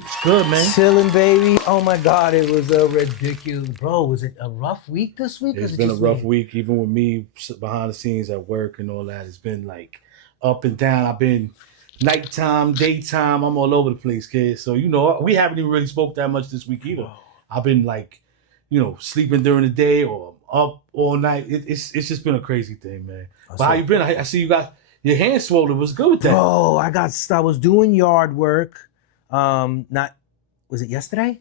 It's good, man. Chilling, baby. Oh my God, it was a ridiculous, bro. Was it a rough week this week? It's been a rough week, even with me behind the scenes at work and all that. It's been like up and down. I've been nighttime, daytime. I'm all over the place, kid. So we haven't even really spoke that much this week either. I've been like, sleeping during the day or up all night. It's just been a crazy thing, man. But how you been? I see you got your hand swollen. What's good with that? Bro, I was doing yard work. Was it yesterday? It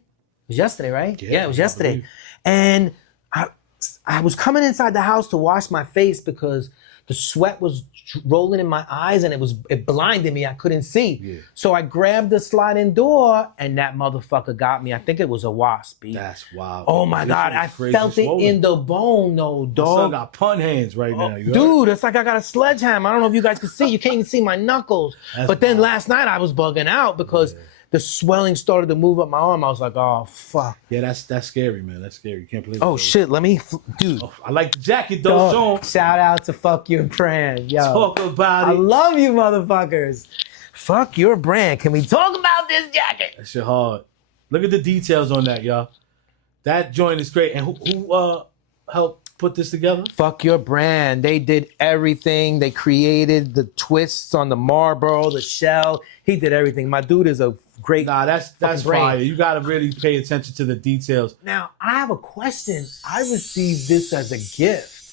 was yesterday, right? Yeah, it was yesterday. And I was coming inside the house to wash my face because the sweat was rolling in my eyes and it blinded me. I couldn't see. Yeah. So I grabbed the sliding door and that motherfucker got me. I think it was a wasp. That's wild. Oh my God. I felt it in the bone though, dog. My son got pun hands right now. Dude, it's like I got a sledgehammer. I don't know if you guys can see. You can't even see my knuckles. But then last night I was bugging out because the swelling started to move up my arm. I was like, oh, fuck. Yeah, that's scary, man. That's scary. You can't believe it. Oh, shit. Dude. Oh, I like the jacket, though, Jones. Shout out to Fuck Your Brand. Yo. Talk about it. I love you, motherfuckers. Fuck Your Brand. Can we talk about this jacket? That shit hard. Look at the details on that, y'all. That joint is great. And who helped put this together? Fuck Your Brand. They did everything. They created the twists on the Marlboro, the shell. He did everything. My dude is a great. Nah, that's fire. You got to really pay attention to the details. Now, I have a question. I received this as a gift.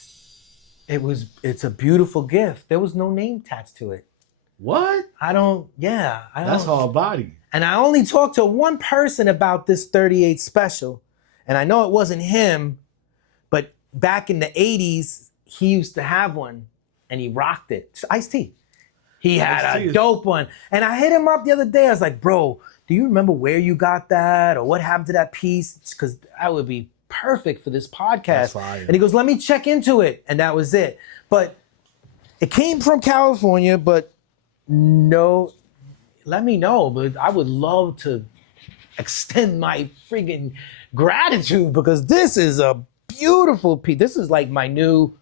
It's a beautiful gift. There was no name attached to it. What? That's hard body. And I only talked to one person about this 38 special. And I know it wasn't him, but back in the 80s, he used to have one and he rocked it. It's Ice-T. He had a dope one. And I hit him up the other day. I was like, bro, do you remember where you got that or what happened to that piece? Because that would be perfect for this podcast. And he goes, let me check into it. And that was it. But it came from California, but no, let me know. But I would love to extend my freaking gratitude because this is a beautiful piece. This is like my new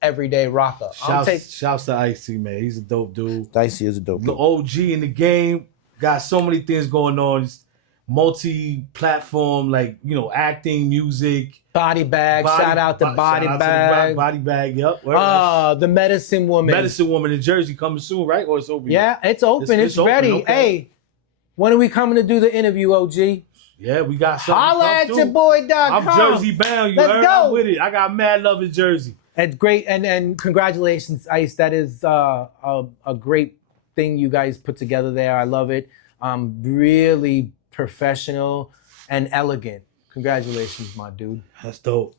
everyday rocker. Shouts to Ice-T, man. He's a dope dude. Ice-T is a dope dude. The OG in the game. Got so many things going on. It's multi-platform, like, acting, music. Body Bag. Shout out to Body Bag. Body Bag, yep. The Medicine Woman. Medicine Woman in Jersey coming soon, right? Or it's open? Yeah, it's open. It's ready. Okay. Hey, when are we coming to do the interview, OG? Yeah, we got something. Holla at your boy.com. I'm Jersey bound. Let's heard? go. I'm with it. I got mad love in Jersey. It's great, and congratulations, Ice. That is a great thing you guys put together there. I love it. Really professional and elegant. Congratulations, my dude. That's dope.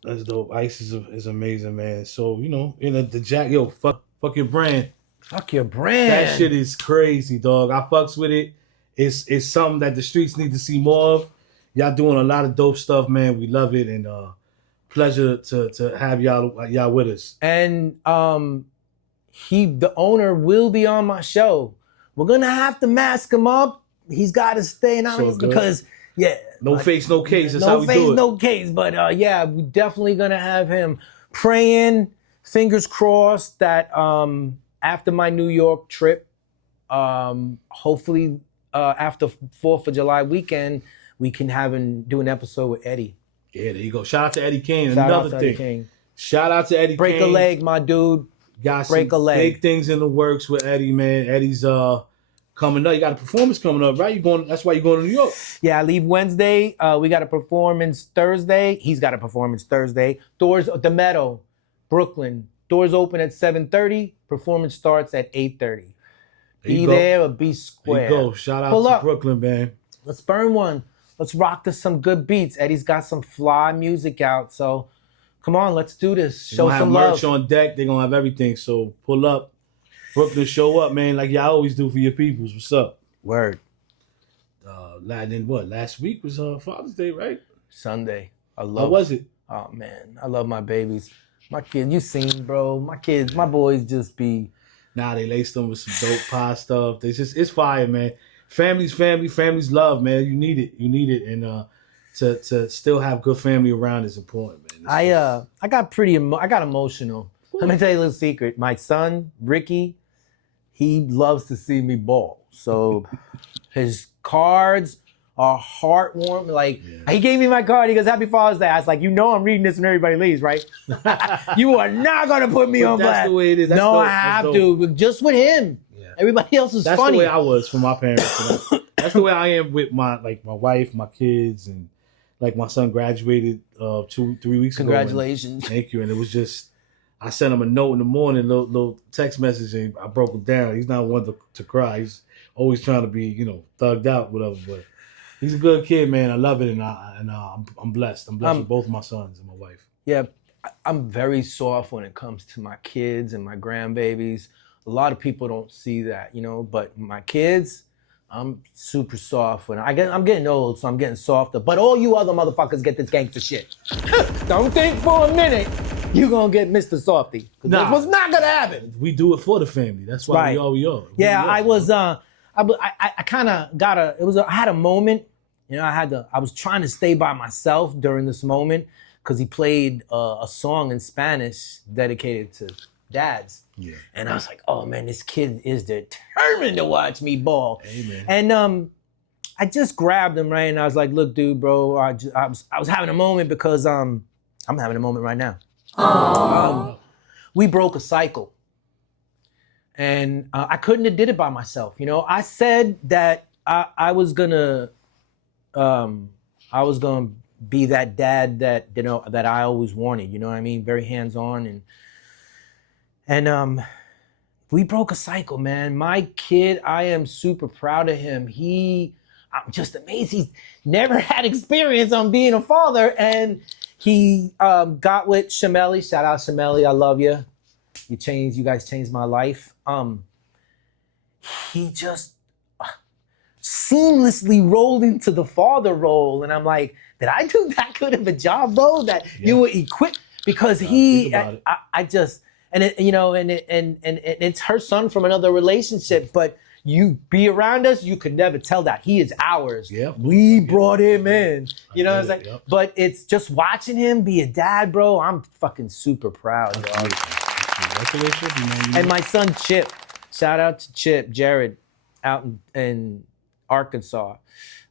Ice is amazing, man. So the jack, fuck your brand. Fuck your brand. That shit is crazy, dog. I fucks with it. It's something that the streets need to see more of. Y'all doing a lot of dope stuff, man. We love it, and pleasure to have y'all with us. And the owner will be on my show. We're gonna have to mask him up. He's got to stay anonymous because no face, no case. That's no how we face, do it. No case. But we're definitely gonna have him praying. Fingers crossed that after my New York trip, hopefully after 4th of July weekend, we can do an episode with Eddie. Yeah, there you go. Shout out to Eddie Kane. Another thing. Shout out to Eddie Kane. Break a leg, my dude. Got some big things in the works with Eddie, man. Eddie's coming up. You got a performance coming up, right? That's why you're going to New York. Yeah, I leave Wednesday. We got a performance Thursday. He's got a performance Thursday. Doors, the Meadow, Brooklyn. Doors open at 7:30. Performance starts at 8:30. Be there or be square. There you go. Shout out to Brooklyn, man. Let's burn one. Let's rock to some good beats. Eddie's got some fly music out, so come on, let's do this. Show some love. Merch on deck. They're gonna have everything. So pull up. Brooklyn, show up, man, like y'all always do for your peoples. What's up? Word. Last week was Father's Day, right? Sunday. How was it? Oh man, I love my babies. My kids, you seen, bro. My kids, my boys just be. Nah, they laced them with some dope pie stuff. It's fire, man. Family's family, family's love, man. You need it, and to still have good family around is important, man. I got emotional. Let me tell you a little secret. My son Ricky, he loves to see me ball. So his cards are heartwarming. Like, Yeah. he gave me my card. He goes, Happy Father's Day. I was like, you know I'm reading this when everybody leaves, right? You are not going to put me on That's blast. the way it is. That's no, dope. I That's have dope. to. Just with him. Yeah. Everybody else is That's funny. the way I was for my parents. That's the way I am with my wife, my kids, and like my son graduated 2-3 weeks ago. Congratulations. Thank you. And it was just, I sent him a note in the morning, little text message, and I broke him down. He's not one to cry. He's always trying to be, thugged out, whatever. But he's a good kid, man. I love it, and I'm blessed. I'm blessed with both my sons and my wife. Yeah, I'm very soft when it comes to my kids and my grandbabies. A lot of people don't see that, but my kids, I'm super soft. I'm getting old, so I'm getting softer. But all you other motherfuckers get this gangster shit. Don't think for a minute you gonna get Mr. Softy. That's what's not gonna happen. We do it for the family. That's why we are. Yeah, I was. I kind of got I had a moment. I was trying to stay by myself during this moment because he played a song in Spanish dedicated to dads. Yeah. And I was like, oh man, this kid is determined to watch me ball. Amen. And I just grabbed him, right? And I was like, look, dude, bro, I was having a moment because I'm having a moment right now. We broke a cycle. And I couldn't have did it by myself. I said that I was gonna be that dad that that I always wanted. You know what I mean? Very hands-on and we broke a cycle, man. My kid, I am super proud of him. I'm just amazed. He's never had experience on being a father, and he got with Shamelli. Shout out Shamelli, I love you. You guys changed my life. He just seamlessly rolled into the father role, and I'm like, did I do that good of a job, bro? That you were equipped because I just. And it's her son from another relationship, but you be around us, you could never tell that. He is ours. Yep. We brought him in. You know what I'm saying? Yep. But it's just watching him be a dad, bro. I'm fucking super proud. And my son Chip, shout out to Chip, Jared, out in Arkansas.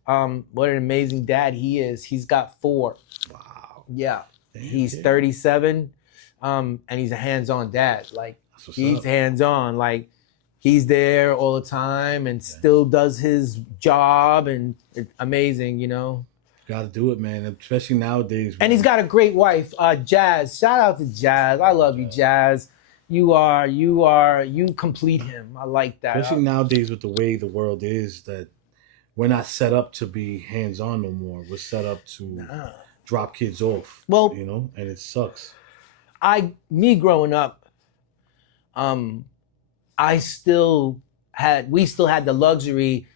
What an amazing dad he is. He's got 4. Wow. Yeah. He's 37. And he's a hands-on dad. Like, he's hands-on. Like, he's there all the time and still does his job, and it's amazing, Gotta do it, man, especially nowadays. And he's got a great wife, Jazz. Shout out to Jazz. I love you, Jazz. You complete him. I like that. Especially nowadays with the way the world is, that we're not set up to be hands-on no more. We're set up to drop kids off. Well, and it sucks. Me growing up, we still had the luxury.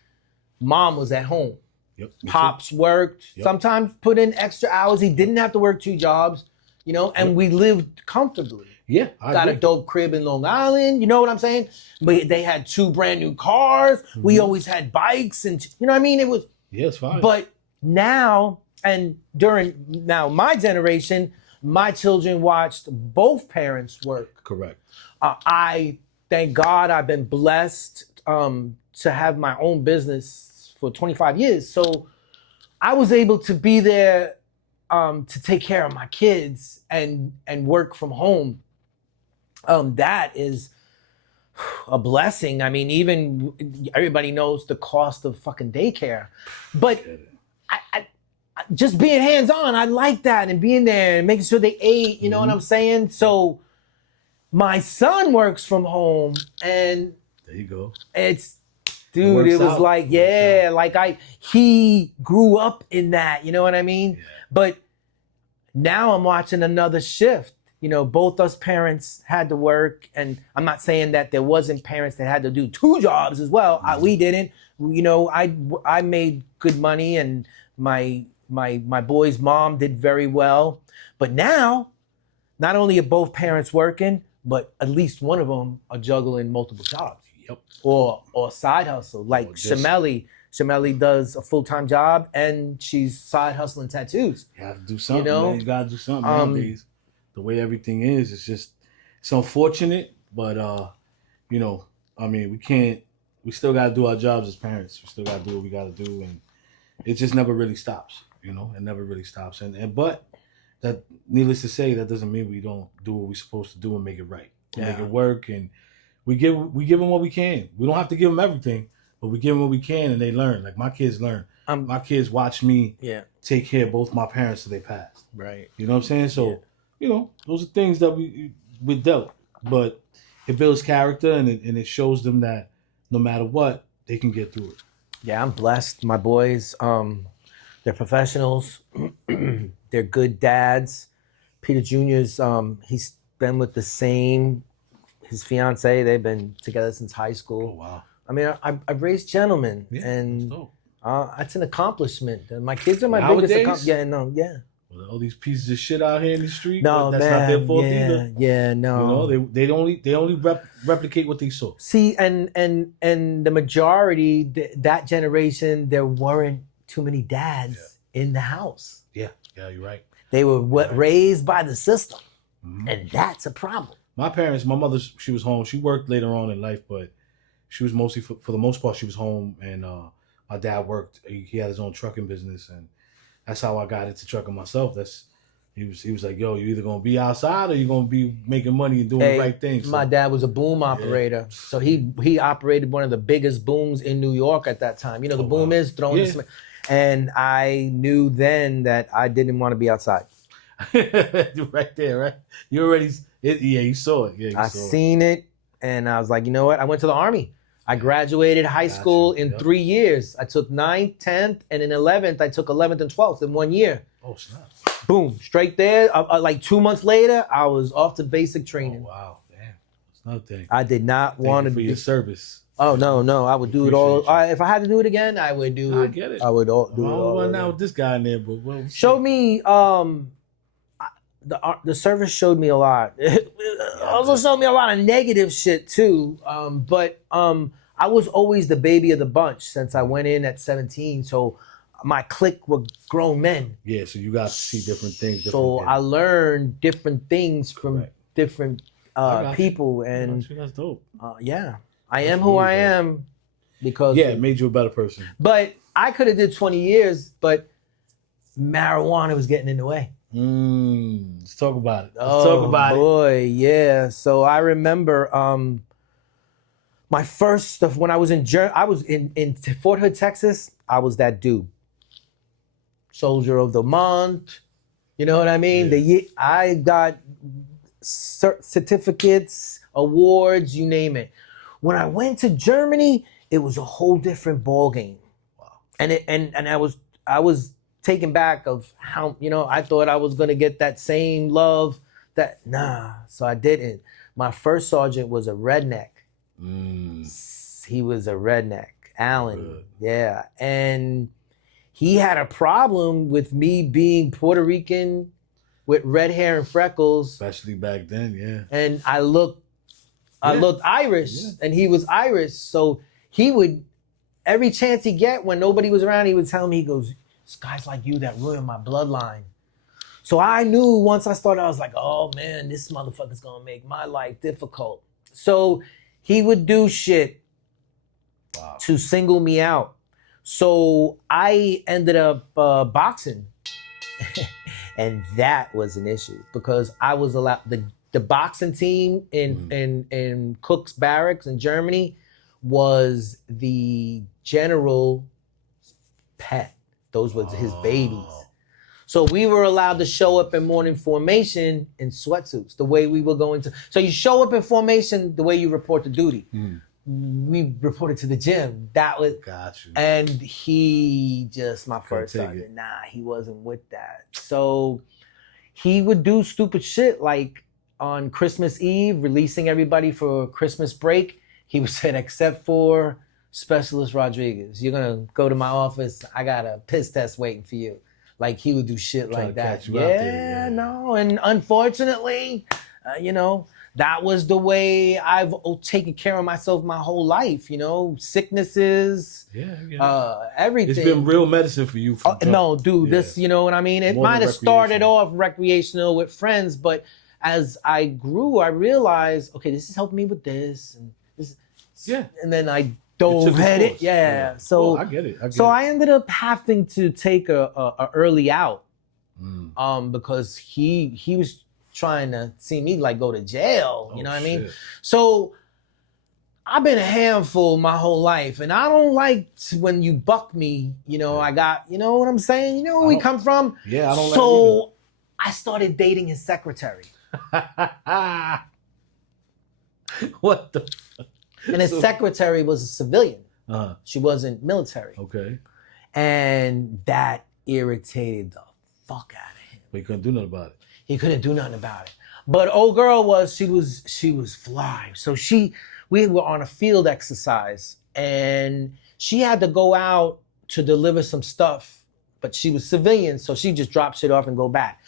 Mom was at home. Yep. Pops worked. Yep. Sometimes put in extra hours. He didn't have to work 2 jobs, and we lived comfortably. Yeah. Got a dope crib in Long Island. You know what I'm saying? But they had 2 brand new cars. Mm-hmm. We always had bikes, and you know what I mean? It was. Yeah, it's fine. But now, and during my generation, my children watched both parents work. Correct. I thank God I've been blessed to have my own business for 25 years. So I was able to be there to take care of my kids and work from home. That is a blessing. I mean, even everybody knows the cost of fucking daycare. But I just being hands-on, I like that, and being there and making sure they ate, you know what I'm saying? So my son works from home, and there you go. It was out. Like, he grew up in that, you know what I mean? Yeah. But now I'm watching another shift. Both us parents had to work, and I'm not saying that there wasn't parents that had to do 2 jobs as well. We didn't. I made good money, and my boy's mom did very well. But now, not only are both parents working, but at least one of them are juggling multiple jobs. Yep. Or side hustle. Like Shamelli. Shamelli does a full-time job, and she's side hustling tattoos. You have to do something, man. You gotta do something nowadays. The way everything is, it's unfortunate, but we still gotta do our jobs as parents. We still gotta do what we gotta do, and it just never really stops. You know, it never really stops. But that, needless to say, that doesn't mean we don't do what we're supposed to do and make it right, make it work, and we give them what we can. We don't have to give them everything, but we give them what we can, and they learn. Like my kids learn. My kids watch me take care of both my parents till they passed. Right. You know what I'm saying? So, you know, those are things that we dealt. But it builds character, and it shows them that no matter what, they can get through it. Yeah, I'm blessed. My boys, they're professionals. They're good dads. Peter Jr.'s, he's been with his fiance. They've been together since high school. Oh, wow. I mean, I've raised gentlemen, and that's an accomplishment. And my kids are my biggest accomplishment. Well, all these pieces of shit out here in the street. No, that's man, not their fault either. Yeah, no. You know, they only replicate what they saw. See, and the majority, that generation, there weren't too many dads in the house. Yeah, you're right. They were raised by the system, and that's a problem. My mother, she was home. She worked later on in life, but she was mostly, for the most part, she was home. And my dad worked. He had his own trucking business, and that's how I got into trucking myself. He was like, yo, you either gonna be outside or you're gonna be making money and doing the right thing. So, my dad was a boom operator, so he operated one of the biggest booms in New York at that time. You know, the boom is throwing the cement. And I knew then that I didn't want to be outside. Right there, right? You already, you saw it. Yeah, I seen it, and I was like, you know what? I went to the Army. I graduated high school in 3 years. I took 9th, 10th, and in 11th, I took 11th and 12th in 1 year. Oh, snap. Boom, straight there. Like 2 months later, I was off to basic training. Oh, wow. Damn. That's another thing. I did not want to do your service. Oh, no. I would do it all. If I had to do it again, I would do it. I get it. I would do it all. Well, now with this guy in there, but show me, the service showed me a lot. It also showed me a lot of negative shit too. But I was always the baby of the bunch since I went in at 17. So my clique were grown men. Yeah, so you got to see different things. I learned different things from different people. And that's dope. I am who I am because it made you a better person. But I could have did 20 years, but marijuana was getting in the way. Let's talk about it. Let's talk about it. Boy, yeah. So I remember my first stuff when I was in Fort Hood, Texas. I was that dude, Soldier of the Month. You know what I mean? Yeah. I got certificates, awards, you name it. When I went to Germany, it was a whole different ball game. Wow. And I was taken back of how, I thought I was going to get that same love so I didn't. My first sergeant was a redneck. He was a redneck, Alan. Good. Yeah. And he had a problem with me being Puerto Rican with red hair and freckles. Especially back then, yeah. And I looked Irish, and he was Irish. So he would, every chance he get when nobody was around, he would tell me, he goes, it's guys like you that ruin my bloodline. So I knew once I started, I was like, oh man, this motherfucker's gonna make my life difficult. So he would do shit to single me out. So I ended up boxing. And that was an issue because I was allowed, the boxing team in Cook's Barracks in Germany was the general's pet. Those were his babies. So we were allowed to show up in morning formation in sweatsuits, the way we were going to. So you show up in formation the way you report to duty. We reported to the gym. That was, got you. And he just, my first sergeant, he wasn't with that. So he would do stupid shit like on Christmas Eve, releasing everybody for Christmas break. He would say, except for Specialist Rodriguez, you're gonna go to my office. I got a piss test waiting for you. Like he would do shit like that. Yeah, no. And unfortunately, that was the way I've taken care of myself my whole life. Sicknesses, everything. It's been real medicine for you. No, dude, this, you know what I mean? It might have started off recreational with friends, but as I grew, I realized, okay, this is helping me with this and this. Yeah. And then I dove-headed. course. Yeah. So I get it. so I ended up having to take a early out, because he was trying to see me like go to jail. You know what I mean? So I've been a handful my whole life, and I don't like when you buck me. You know, I got, you know what I'm saying? You know where we come from? Yeah, I don't so like I started dating his secretary. What the fuck? And his secretary was a civilian. She wasn't military. Okay. And that irritated the fuck out of him. But he couldn't do nothing about it. He couldn't do nothing about it. But old girl she was fly. So we were on a field exercise, and she had to go out to deliver some stuff, but she was civilian, so she just dropped shit off and go back.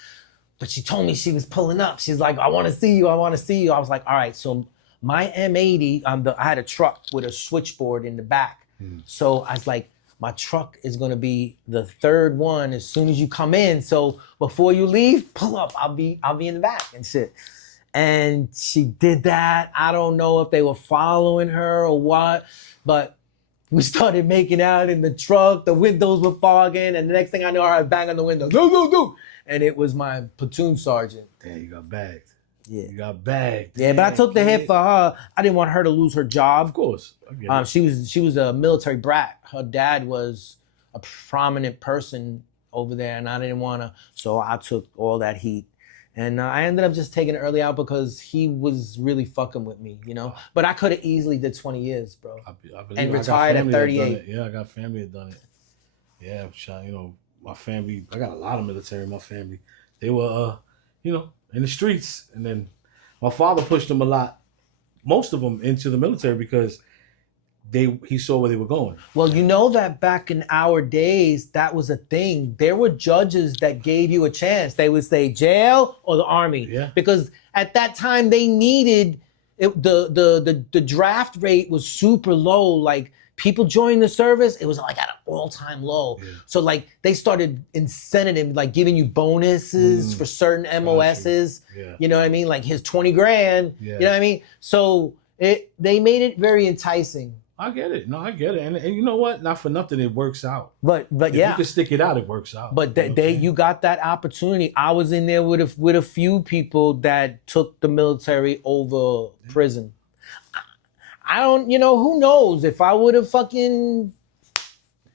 But she told me she was pulling up. She's like, I want to see you. I want to see you. I was like, all right. So my M80, I had a truck with a switchboard in the back. So I was like, my truck is going to be the third one as soon as you come in. So before you leave, pull up. I'll be in the back and shit. And she did that. I don't know if they were following her or what, but we started making out in the truck. The windows were fogging, and the next thing I know, I bang on the window. No. And it was my platoon sergeant. Damn, you got bagged. Yeah. You got bagged. Yeah, but I took the hit for her. I didn't want her to lose her job. Of course. I get it. She was a military brat. Her dad was a prominent person over there, and I didn't want to. So I took all that heat. And I ended up just taking it early out because he was really fucking with me, you know? But I could have easily did 20 years, bro. I believe and retired at 38. Yeah, I got family that done it. Yeah, you know, my family, I got a lot of military in my family. They were, you know, in the streets. And then my father pushed them a lot, most of them into the military because he saw where they were going. Well, you know that back in our days, that was a thing. There were judges that gave you a chance. They would say jail or the army. Yeah. Because at that time they needed the draft rate was super low. Like people joining the service, it was like at an all-time low. Yeah. So like they started incentive, like giving you bonuses for certain MOSs. Yeah. You know what I mean? Like his 20 grand. Yeah. You know what I mean? So they made it very enticing. I get it. No, I get it. And you know what? Not for nothing, it works out. But if yeah, you can stick it out, it works out. But you got that opportunity. I was in there with a few people that took the military over prison. I don't, you know, who knows if I would have fucking.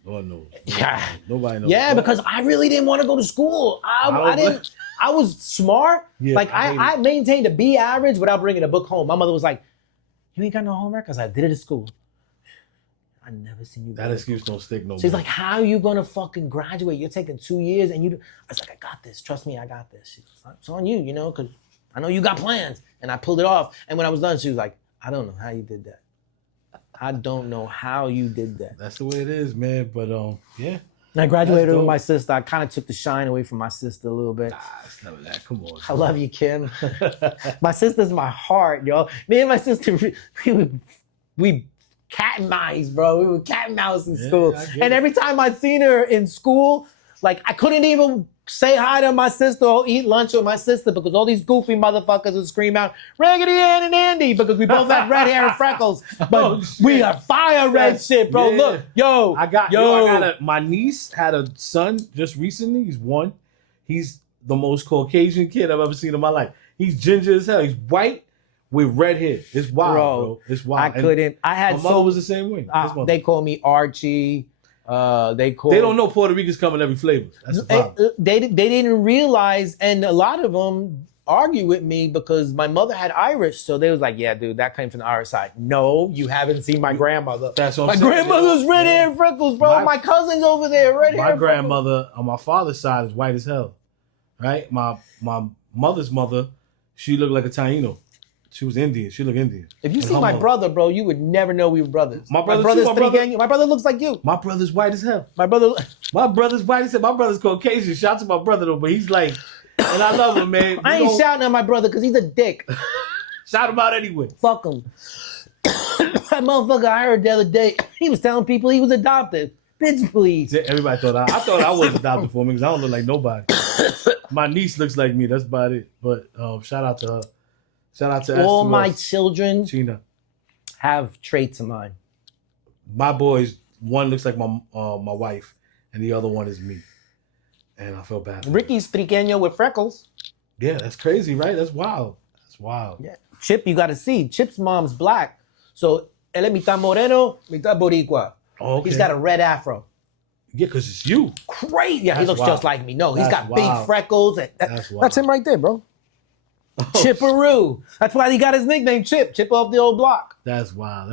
Lord knows. Yeah. Nobody knows. Yeah, because I really didn't want to go to school. I didn't. I was smart. Yeah, like I maintained a B average without bringing a book home. My mother was like, "You ain't got no homework?" Because I did it at school. I never seen you. That excuse don't stick no more. She's like, how are you gonna fucking graduate? You're taking 2 years and I was like, I got this. Trust me, I got this. She's like, it's on you, you know, because I know you got plans. And I pulled it off. And when I was done, she was like, I don't know how you did that. I don't know how you did that. That's the way it is, man. But yeah. And I graduated with my sister. I kind of took the shine away from my sister a little bit. Nah, it's never that. Come on. I love you, Kim. My sister's my heart, yo. Me and my sister, we cat and mouse, bro. We were cat and mouse in school. And every time I seen her in school, like I couldn't even say hi to my sister or eat lunch with my sister because all these goofy motherfuckers would scream out, Raggedy Ann and Andy, because we both had red hair and freckles. But we are fire red shit, bro. Yeah. Look, my niece had a son just recently. He's 1. He's the most Caucasian kid I've ever seen in my life. He's ginger as hell. He's white with red hair. It's wild, bro. It's wild. My mother was the same way. They call me Archie. They don't know Puerto Ricans come in every flavor. That's the problem. They didn't realize, and a lot of them argue with me because my mother had Irish, so they was like, "Yeah, dude, that came from the Irish side." No, you haven't seen my grandmother. That's what my grandmother's red hair and freckles, bro. My cousin's over there, red hair. My grandmother on my father's side is white as hell, right? My mother's mother, she looked like a Taino. She was Indian. She looked Indian. If you see my brother, bro, you would never know we were brothers. My brother looks like you. My brother's white as hell. My brother's white as hell. My brother's Caucasian. Shout out to my brother though, but he's like, and I love him, man. I ain't shouting at my brother because he's a dick. Shout him out anyway. Fuck him. That motherfucker I heard the other day, he was telling people he was adopted. Bitch, please. Everybody thought I thought I was adopted for me because I don't look like nobody. My niece looks like me. That's about it. But shout out to her. Shout out to all my children Gina. have traits of mine. my boys, one looks like my wife, and the other one is me. And I feel bad. Ricky's triqueño with freckles. Yeah, that's crazy, right? That's wild. That's wild. Yeah. Chip, you got to see. Chip's mom's black. So, él es mitad moreno, mitad boricua. Oh, okay. He's got a red afro. Yeah, because it's you. Great. Yeah, he looks wild. just like me. No, he's That's got big wild. freckles. That's him right there, bro. Oh, Chipperoo. That's why he got his nickname, Chip. Chip off the old block. That's wild.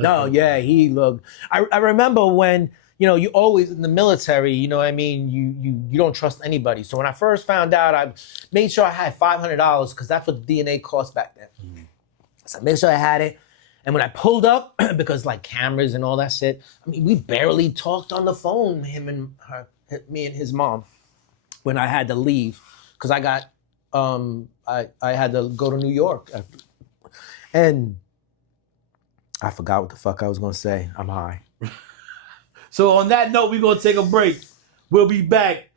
He looked. I remember when, you always in the military, you know what I mean? You don't trust anybody. So when I first found out, I made sure I had $500 because that's what the DNA cost back then. Mm-hmm. So I made sure I had it. And when I pulled up, because like cameras and all that shit, I mean, we barely talked on the phone, me and his mom, when I had to leave. Because I got, I had to go to New York. And I forgot what the fuck I was going to say. I'm high. So on that note, we're going to take a break. We'll be back.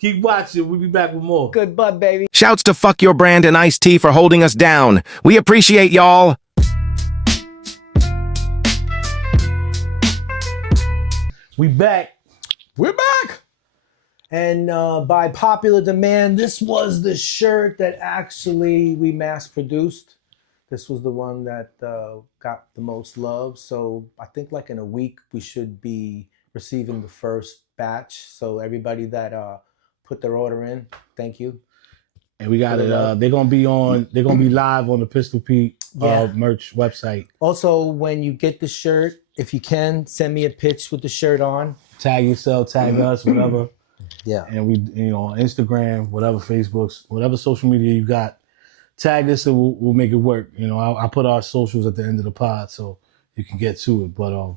Keep watching. We'll be back with more. Good butt, baby. Shouts to Fuck Your Brand and Ice-T for holding us down. We appreciate y'all. We back. We're back. And by popular demand, this was the shirt that actually we mass produced. This was the one that got the most love. So I think like in a week, we should be receiving the first batch. So everybody that put their order in, thank you. And we got it. They're gonna be live on the Pistol Pete merch website. Also, when you get the shirt, if you can, send me a pitch with the shirt on. Tag yourself, tag us, whatever. Yeah. And we, Instagram, whatever, Facebooks, whatever social media you got, tag us and we'll make it work. I put our socials at the end of the pod so you can get to it. But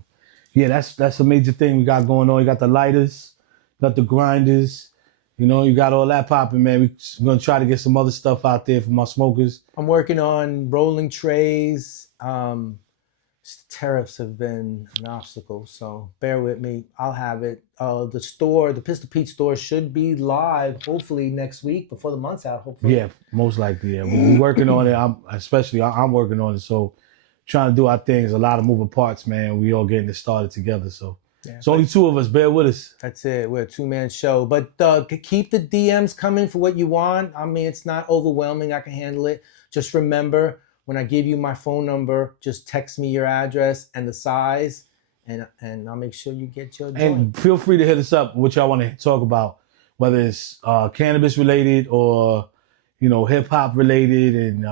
yeah, that's a major thing we got going on. You got the lighters, got the grinders, you got all that popping, man. We're gonna try to get some other stuff out there for my smokers. I'm working on rolling trays. Tariffs have been an obstacle, so bear with me. I'll have it. The Pistol Pete store should be live hopefully next week before the month's out. Hopefully. Yeah, most likely. Yeah, we're working on it. I'm working on it. So trying to do our things. A lot of moving parts, man. We all getting it started together. So it's only two of us. Bear with us. That's it. We're a two-man show. But keep the DMs coming for what you want. I mean, it's not overwhelming. I can handle it. Just remember, when I give you my phone number, just text me your address and the size, and I'll make sure you get your joint. And feel free to hit us up what y'all want to talk about, whether it's cannabis related or hip hop related and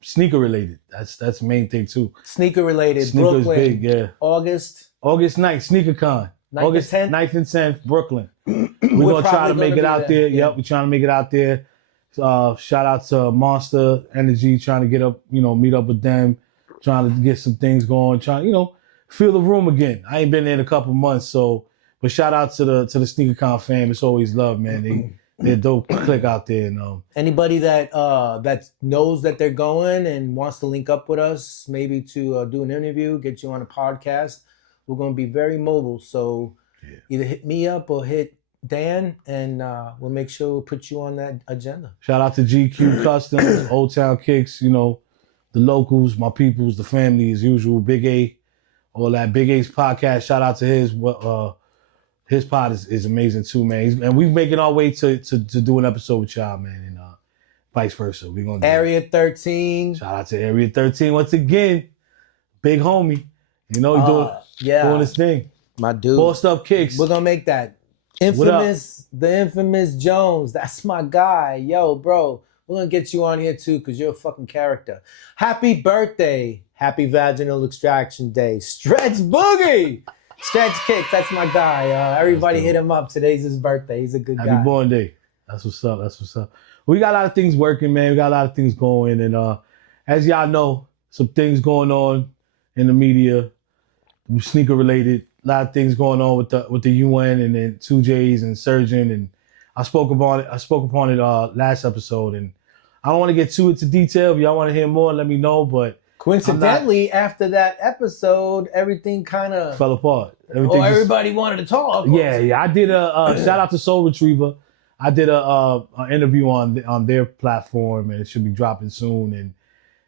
sneaker related. That's the main thing too. Sneaker related. Sneakers Brooklyn. big, yeah. August 9th, SneakerCon. August 10th? 9th and 10th, Brooklyn. We're gonna try to make it out there. Yeah. Yep, we're trying to make it out there. Shout out to Monster Energy, trying to get up, meet up with them, trying to get some things going, trying, feel the room again. I ain't been there in a couple months, but shout out to the SneakerCon fam. It's always love, man. They're dope click out there. And anybody that knows that they're going and wants to link up with us, maybe to do an interview, get you on a podcast, we're going to be very mobile. So either hit me up or hit Dan, and we'll make sure we'll put you on that agenda. Shout out to GQ Customs, Old Town Kicks, the locals, my peoples, the family as usual, Big A, all that. Big A's podcast, shout out to his pod is amazing too, man. And we're making our way to do an episode with y'all, man, and vice versa. We're gonna do Area 13. Shout out to Area 13 once again. Big homie. Doing his thing. My dude. Bossed Up Kicks. We're gonna make that. The infamous Jones. That's my guy. Yo, bro. We're going to get you on here too because you're a fucking character. Happy birthday. Happy Vaginal Extraction Day. Stretch Boogie. Stretch Kicks. That's my guy. Everybody hit him up. Today's his birthday. He's a good guy. Happy born day. That's what's up. We got a lot of things working, man. We got a lot of things going. And as y'all know, some things going on in the media, sneaker related. A lot of things going on with the UN and then 2Js and Surgeon, and I spoke upon it last episode, and I don't want to get too into detail. If y'all want to hear more, let me know. But coincidentally, after that episode, everything kind of fell apart. Everybody wanted to talk. Yeah. I did a shout out to Soul Retriever. I did a interview on their platform, and it should be dropping soon. And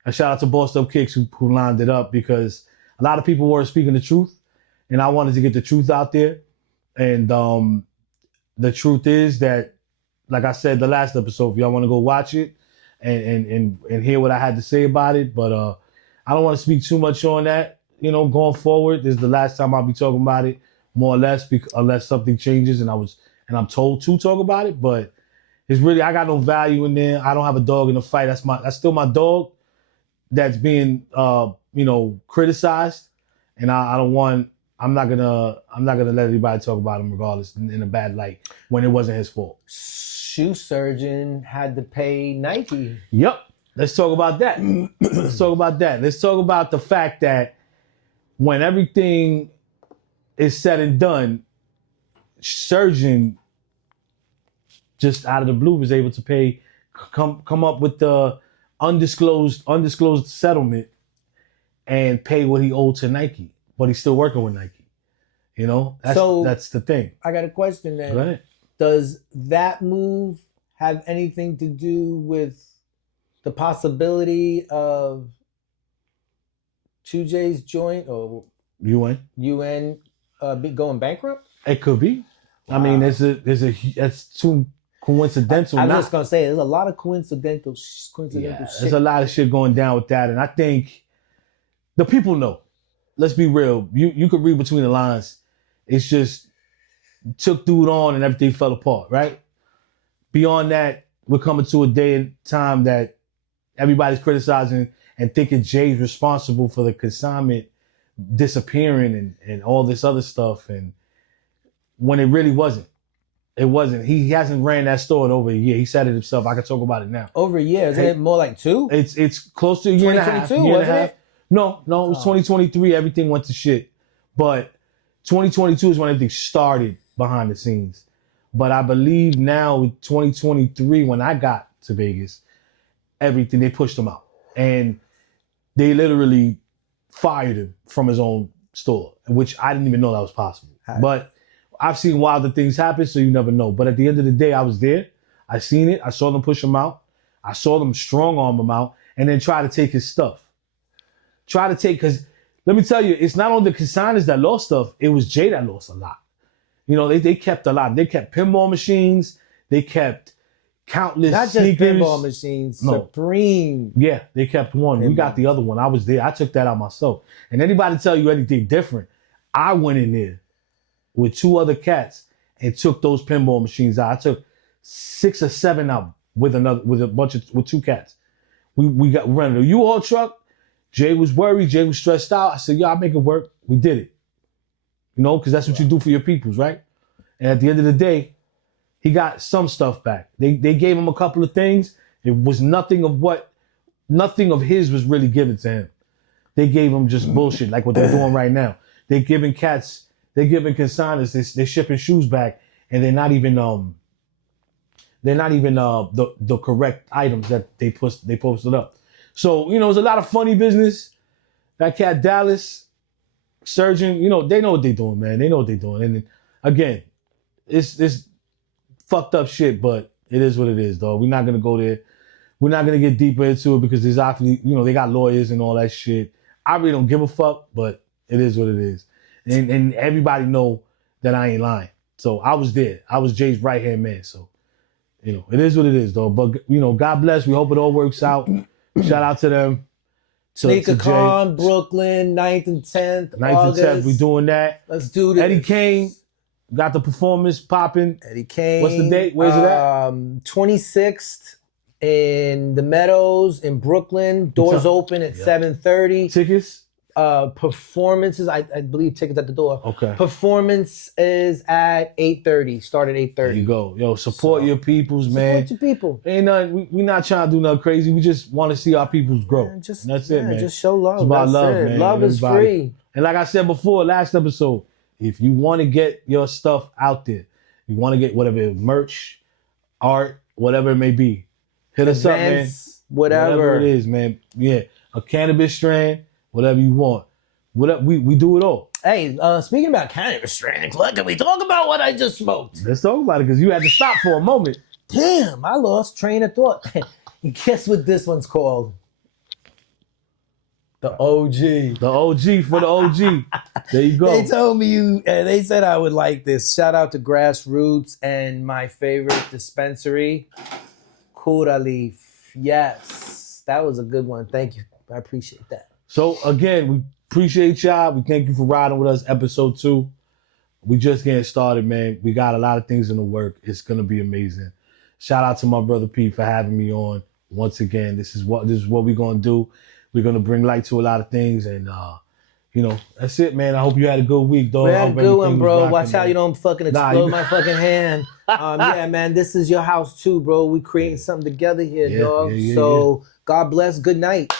a shout out to Bossed Up Kicks who lined it up because a lot of people weren't speaking the truth. and I wanted to get the truth out there. And the truth is that, like I said the last episode, if y'all want to go watch it and hear what I had to say about it, but I don't want to speak too much on that. Going forward, this is the last time I'll be talking about it, more or less, unless something changes and I'm told to talk about it. But it's really, I got no value in there. I don't have a dog in the fight. That's still my dog that's being criticized, and I'm not gonna let anybody talk about him regardless in a bad light when it wasn't his fault. Shoe surgeon had to pay Nike. Yep. Let's talk about that. Let's talk about the fact that when everything is said and done, surgeon just out of the blue was able to come up with the undisclosed settlement and pay what he owed to Nike, but he's still working with Nike. That's the thing. I got a question then. Go ahead. Does that move have anything to do with the possibility of 2J's joint or UN going bankrupt? It could be. Wow. I mean, that's too coincidental. I'm just gonna say there's a lot of coincidental shit. There's a lot of shit going down with that, and I think the people know. Let's be real. You could read between the lines. It's just took dude on and everything fell apart, right? Beyond that, we're coming to a day and time that everybody's criticizing and thinking Jay's responsible for the consignment disappearing and all this other stuff, and when it really wasn't. It wasn't. He hasn't ran that store in over a year. He said it himself. I can talk about it now. Over a year? Isn't it more like 2? It's close to a year and a half. 2022, wasn't it? No, it was 2023. Everything went to shit. But 2022 is when everything started behind the scenes. But I believe now with 2023, when I got to Vegas, everything, they pushed him out. And they literally fired him from his own store, which I didn't even know that was possible. But I've seen wilder things happen, so you never know. But at the end of the day, I was there. I seen it. I saw them push him out. I saw them strong arm him out and then try to take his stuff. Because let me tell you, it's not only the consigners that lost stuff, it was Jay that lost a lot. They kept a lot. They kept pinball machines. They kept countless Not sneakers. just pinball machines, no. Supreme. Yeah, they kept one. Pinball. We got the other one. I was there. I took that out myself. And anybody tell you anything different, I went in there with 2 other cats and took those pinball machines out. I took 6 or 7 out with 2 cats. We rented a U-Haul truck. Jay was worried. Jay was stressed out. I said, I'll make it work. We did it. Because that's what you do for your peoples, right? And at the end of the day, he got some stuff back. They gave him a couple of things. It was nothing of his was really given to him. They gave him just bullshit, like what they're doing right now. They're giving consigners, they're shipping shoes back, and they're not even the correct items that they posted up. So, it's a lot of funny business. That cat Dallas, Surgeon, they know what they're doing, man. They know what they're doing. And again, it's fucked up shit, but it is what it is, dog. We're not gonna go there. We're not gonna get deeper into it because there's obviously, they got lawyers and all that shit. I really don't give a fuck, but it is what it is. And everybody know that I ain't lying. So I was there. I was Jay's right-hand man. So, it is what it is, though. But, God bless. We hope it all works out. Shout out to them. Sneaker Con, Brooklyn, 9th and 10th. 9th and 10th, we doing that. Let's do this. Eddie Kane got the performance popping. Eddie Kane. What's the date? Where's it at? 26th in the Meadows in Brooklyn. Doors open at 7:30. Tickets? Performances, I believe tickets at the door. Okay. Performance is at 8:30. Start at 8:30. There you go. Yo, support your peoples, man. Support your people. Ain't nothing. We not trying to do nothing crazy. We just want to see our peoples grow. Man, that's it, man. Just show love. It's about love, it. man. Love is free. And like I said before, last episode, if you want to get your stuff out there, you want to get whatever merch, art, whatever it may be, hit us up, man. Whatever it is, man. Yeah, a cannabis strand, whatever you want. We do it all. Hey, speaking about cannabis strands, can we talk about what I just smoked? Let's talk about it because you had to stop for a moment. Damn, I lost train of thought. Guess what this one's called? The OG. The OG for the OG. There you go. They told me they said I would like this. Shout out to Grassroots and my favorite dispensary, Cura Leaf. Yes, that was a good one. Thank you. I appreciate that. So again, we appreciate y'all. We thank you for riding with us. Episode 2. We just getting started, man. We got a lot of things in the work. It's gonna be amazing. Shout out to my brother Pete for having me on once again. This is what we're gonna do. We're gonna bring light to a lot of things, and that's it, man. I hope you had a good week, dog. We had a good one, bro. Rocking, Watch out you don't fucking explode my fucking hand. Yeah, man, this is your house too, bro. We creating something together here, dog. So God bless. Good night.